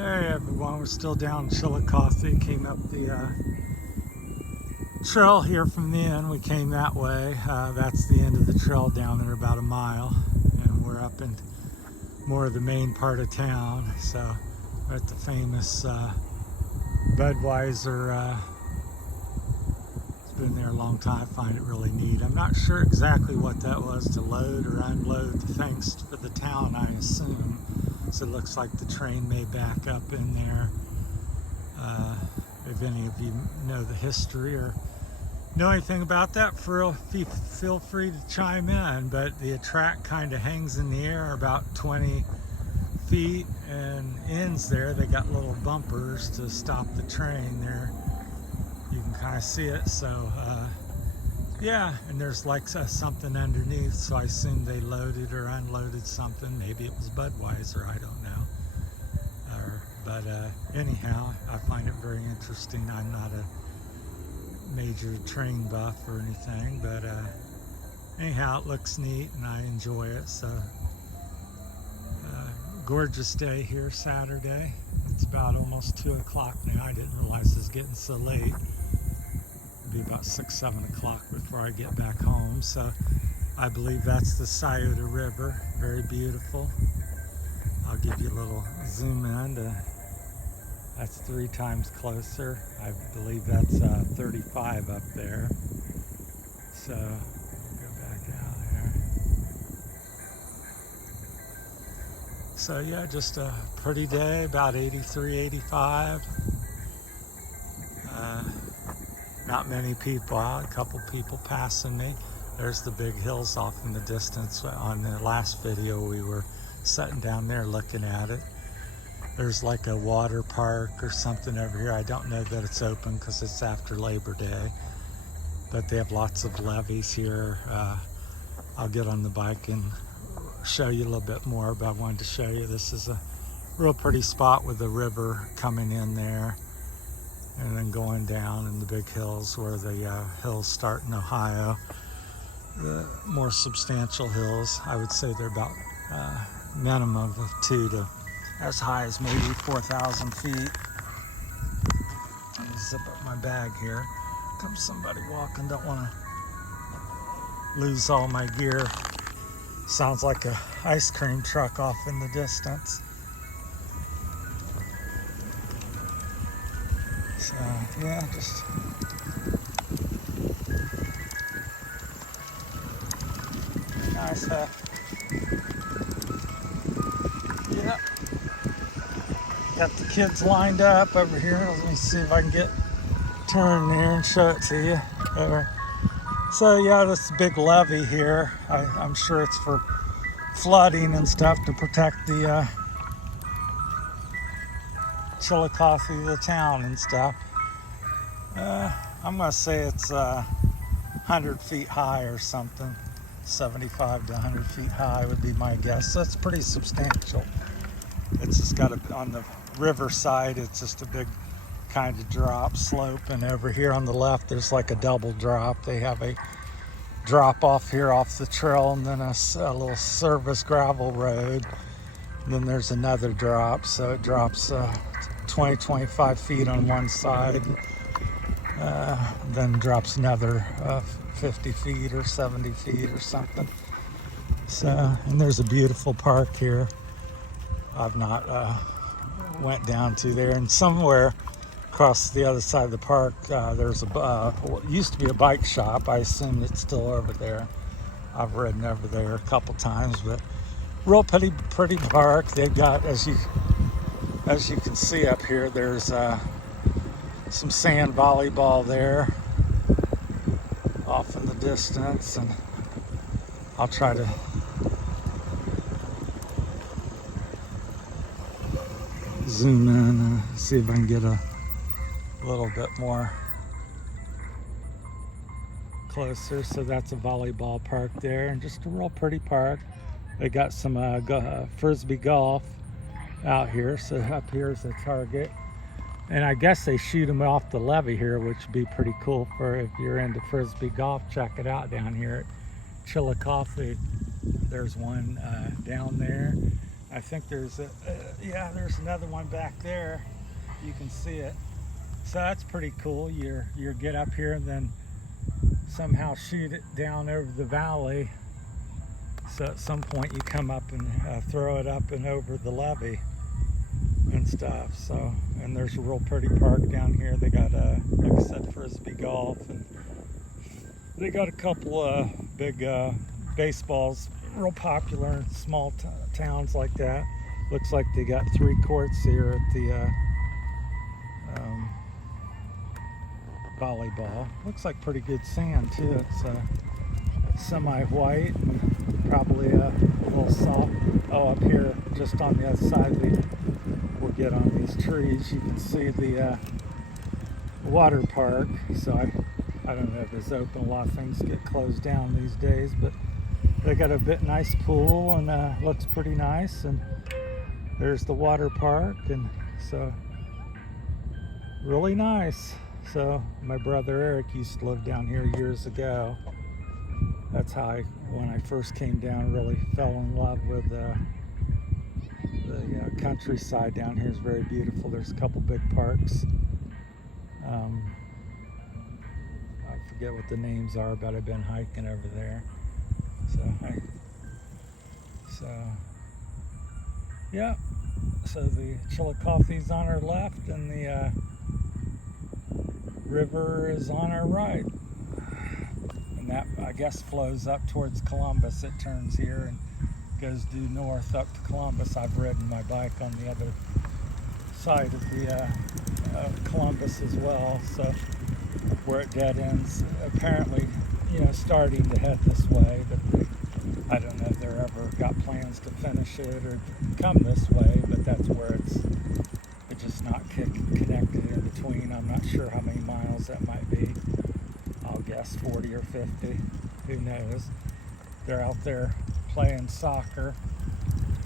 Hey everyone, we're still down in Chillicothe. Came up the trail here from the inn. We came that way. That's the end of the trail down there, about a mile. And we're up in more of the main part of town. So we're at the famous Bud-weis-er. It's been there a long time. I find it really neat. I'm not sure exactly what that was, to load or unload things for the town, I assume. So it looks like the train may back up in there. If any of you know the history or know anything about that, feel free to chime in. But the track kind of hangs in the air about 20 feet and ends there. They got little bumpers to stop the train there. You can kind of see it. So yeah, and there's like something underneath, so I assume they loaded or unloaded something. Maybe it was Bud-weis-er, I don't know. But anyhow, I find it very interesting. I'm not a major train buff or anything, but anyhow, it looks neat and I enjoy it. So gorgeous day here Saturday. It's about almost 2 o'clock now. I didn't realize it was getting so late. Be about 6, 7 o'clock before I get back home. So I believe that's the Chillicothe River. Very beautiful. I'll give you a little zoom in. That's 3 times closer. I believe that's 35 up there. So go back out here. So yeah, just a pretty day, about 83, 85. Not many people out, a couple people passing me. There's the big hills off in the distance. On the last video, we were sitting down there looking at it. There's like a water park or something over here. I don't know that it's open because it's after Labor Day, but they have lots of levees here. I'll get on the bike and show you a little bit more, but I wanted to show you this is a real pretty spot with the river coming in there and then going down in the big hills where the hills start in Ohio. The more substantial hills, I would say they're about minimum of 2 to as high as maybe 4,000 feet. Let me zip up my bag here. Comes somebody walking, don't want to lose all my gear. Sounds like a ice cream truck off in the distance. So yeah, just nice. Yeah, got the kids lined up over here. Let me see if I can get turned there and show it to you. So yeah, this big levee here. I'm sure it's for flooding and stuff to protect the Chillicothe, the town and stuff. I'm gonna say it's 100 feet high or something. 75 to 100 feet high would be my guess. So it's pretty substantial. It's just got on the river side, it's just a big kind of drop slope, and over here on the left there's like a double drop. They have a drop off here off the trail, and then a little service gravel road, and then there's another drop. So it drops 20-25 feet on one side, then drops another 50 feet or 70 feet or something. So, and there's a beautiful park here. I've not went down to there, and somewhere across the other side of the park there's what used to be a bike shop. I assume it's still over there. I've ridden over there a couple times, but real pretty park. They've got, as you can see up here, there's some sand volleyball there off in the distance, and I'll try to zoom in and see if I can get a little bit more closer. So that's a volleyball park there, and just a real pretty park. They got some frisbee golf out here. So up here is a target, and I guess they shoot them off the levee here, which would be pretty cool for if you're into frisbee golf. Check it out down here at Chillicothe. There's one down there. I think there's yeah, there's another one back there. You can see it. So that's pretty cool. You get up here and then somehow shoot it down over the valley. So at some point you come up and throw it up and over the levee and stuff. So, and there's a real pretty park down here. They got like I said, frisbee golf, and they got a couple big baseballs, real popular in small towns like that. Looks like they got 3 courts here at the volleyball. Looks like pretty good sand too. It's semi-white and probably a little soft. Oh, up here, just on the other side, we'll get on these trees. You can see the water park. So I don't know if it's open. A lot of things get closed down these days, but they got a nice pool and looks pretty nice. And there's the water park, and so really nice. So my brother Eric used to live down here years ago. That's how when I first came down, really fell in love with the countryside down here. Is very beautiful. There's a couple big parks. I forget what the names are, but I've been hiking over there. Yeah. So the Chillicothe's on our left, and the river is on our right. And that, I guess, flows up towards Columbus. It turns here and goes due north up to Columbus. I've ridden my bike on the other side of the Columbus as well. So where it dead ends, apparently, starting to head this way, but I don't know if they're ever got plans to finish it or come this way, but that's where it's just not connected in between. I'm not sure how many miles that might be. I'll guess 40 or 50. Who knows? They're out there playing soccer.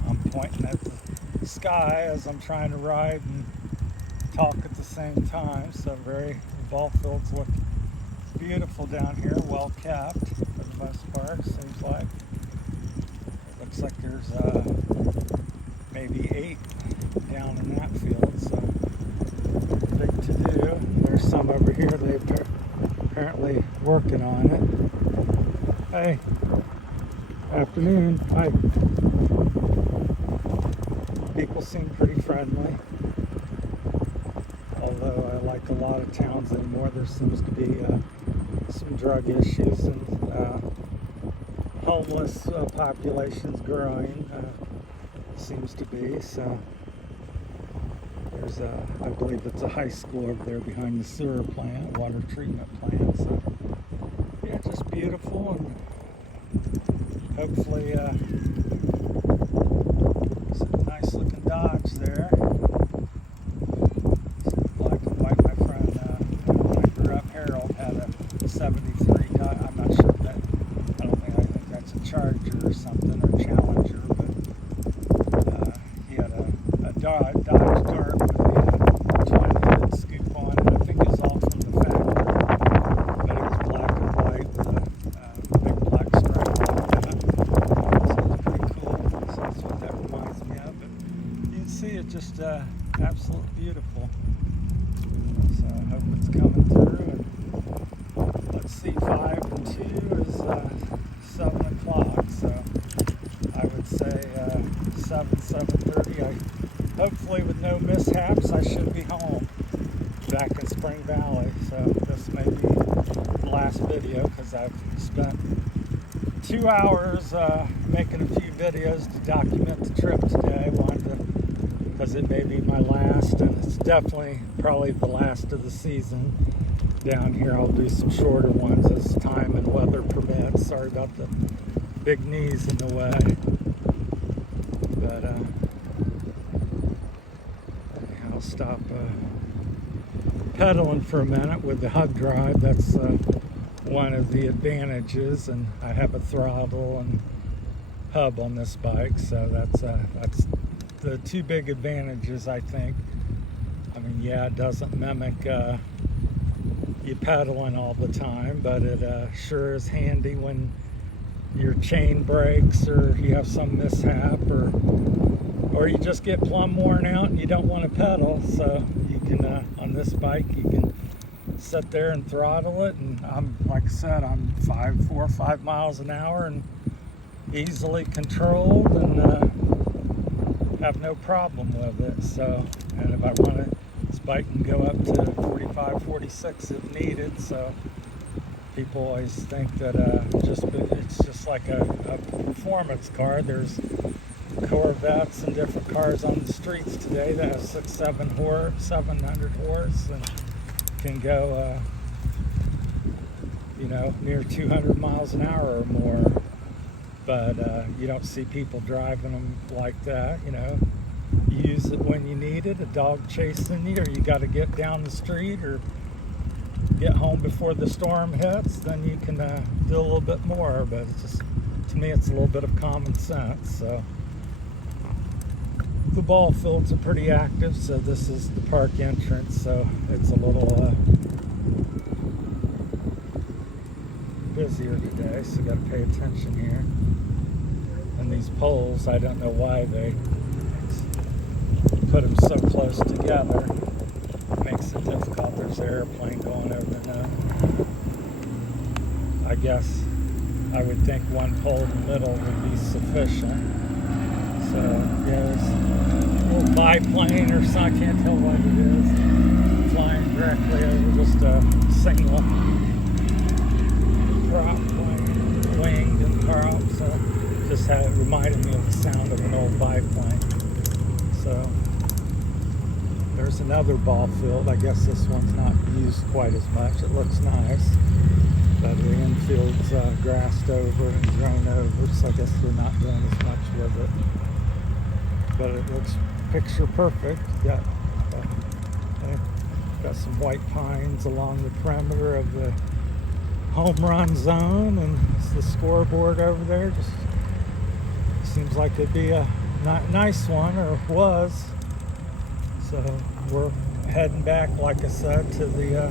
I'm pointing at the sky as I'm trying to ride and talk at the same time. So the ball fields look beautiful down here, well kept for the most part, seems like. It looks like there's maybe 8 down in that field, so big to do. There's some over here. They're apparently working on it. Hey, afternoon. Hi. People seem pretty friendly. Although I like a lot of towns anymore, there seems to be some drug issues and homeless populations growing. Seems to be. So there's I believe it's a high school over there behind the sewer plant, water treatment plant. So yeah, just beautiful, and hopefully some nice looking Dodge there. Black and white. My friend, when I grew up, Harold had a 73 Dodge. I'm not sure that, I think that's a Charger or something, or Challenger, but he had a Dodge Dart with the twin scoop on it. I think it was all from the factory, but it was black and white with a big black stripe like that. So it's pretty cool. So that's what that reminds me of. But you can see it just absolutely beautiful. So I hope it's coming through. And let's see, 5 and 2 is 7 o'clock. So I would say 7:30. Hopefully with no mishaps, I should be home back in Spring Valley. So this may be the last video, because I've spent 2 hours making a few videos to document the trip today. Because it may be my last, and it's definitely probably the last of the season down here. I'll do some shorter ones as time and weather permits. Sorry about the big knees in the way. But I'll stop pedaling for a minute with the hub drive. That's one of the advantages, and I have a throttle and hub on this bike, so that's the 2 big advantages, I think. I mean, yeah, it doesn't mimic you pedaling all the time, but it sure is handy when your chain breaks or you have some mishap, or or you just get plumb worn out and you don't want to pedal. So you can, on this bike, you can sit there and throttle it. And I'm, like I said, I'm 4 or 5 miles an hour and easily controlled, and have no problem with it. So, and if I want to, this bike can go up to 45, 46 if needed. So people always think that it's just like a performance car. There's Corvettes and different cars on the streets today that have 700 horse and can go near 200 miles an hour or more. But you don't see people driving them like that. You use it when you need it, a dog chasing you, or you got to get down the street or get home before the storm hits, then you can do a little bit more. But it's just, to me, it's a little bit of common sense. So the ball fields are pretty active, so this is the park entrance, so it's a little busier today, so got to pay attention here. And these poles, I don't know why they put them so close together. It makes it difficult. There's an airplane going over now. I guess I would think one pole in the middle would be sufficient. So yeah, there's a little biplane or something, I can't tell what it is, flying directly over just a single prop plane, winged and prop. So just had it reminded me of the sound of an old biplane. So there's another ball field. I guess this one's not used quite as much. It looks nice, but the infield's grassed over and grown over, so I guess they're not doing as much with it. But it looks picture perfect. Got some white pines along the perimeter of the home run zone, and it's the scoreboard over there. Just seems like it'd be a nice one, or was. So we're heading back, like I said, to the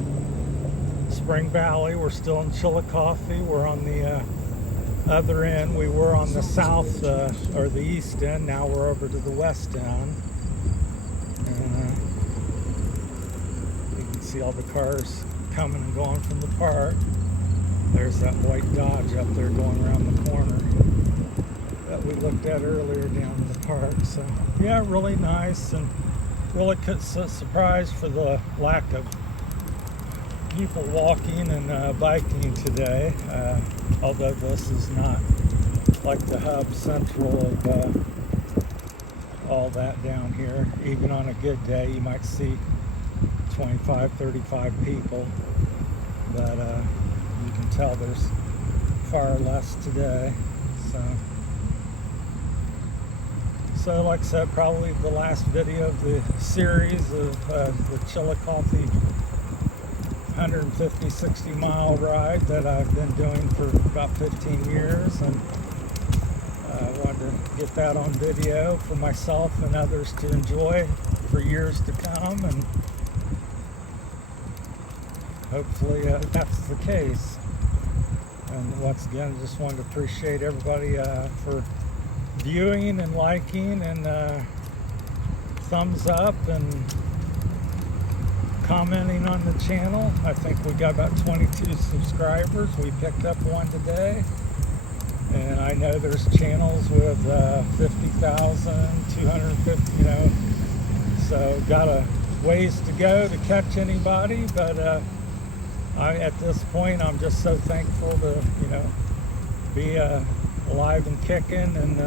Spring Valley. We're still in Chillicothe. We're on the other end. We were on the south or the east end. Now we're over to the west end. And you can see all the cars coming and going from the park. There's that white Dodge up there going around the corner that we looked at earlier down in the park. So yeah, really nice, and really surprised for the lack of people walking and biking today. Although this is not like the hub central of all that down here. Even on a good day, you might see 25, 35 people, but you can tell there's far less today. So like I said, probably the last video of the series of the Chillicothe 150, 60 mile ride that I've been doing for about 15 years, and I wanted to get that on video for myself and others to enjoy for years to come, and hopefully that's the case. And once again, I just wanted to appreciate everybody for viewing and liking and thumbs up and commenting on the channel. I think we got about 22 subscribers. We picked up one today, and I know there's channels with 50,000, 250, so got a ways to go to catch anybody, but at this point I'm just so thankful to be alive and kicking, and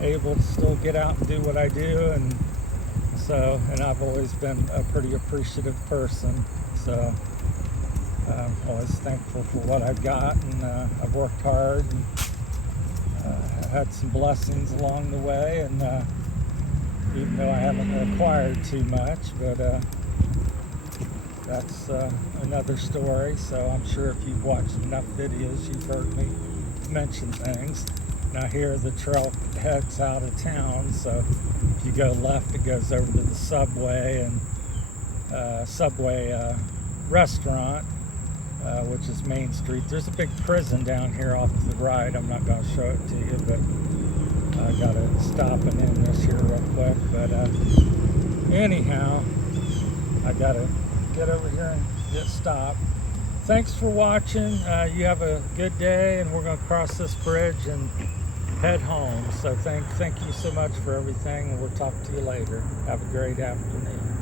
able to still get out and do what I do. And I've always been a pretty appreciative person, so I'm always thankful for what I've got, and I've worked hard and had some blessings along the way, and even though I haven't acquired too much, but that's another story. So I'm sure if you've watched enough videos, you've heard me mention things. Now here the trail heads out of town, so if you go left, it goes over to the Subway and Subway restaurant, which is Main Street. There's a big prison down here off to the right. I'm not going to show it to you, but I gotta stop and end this here real quick, but anyhow, I gotta get over here and get stopped. Thanks for watching. You have a good day, and we're gonna cross this bridge and head home. So thank you so much for everything, and we'll talk to you later. Have a great afternoon.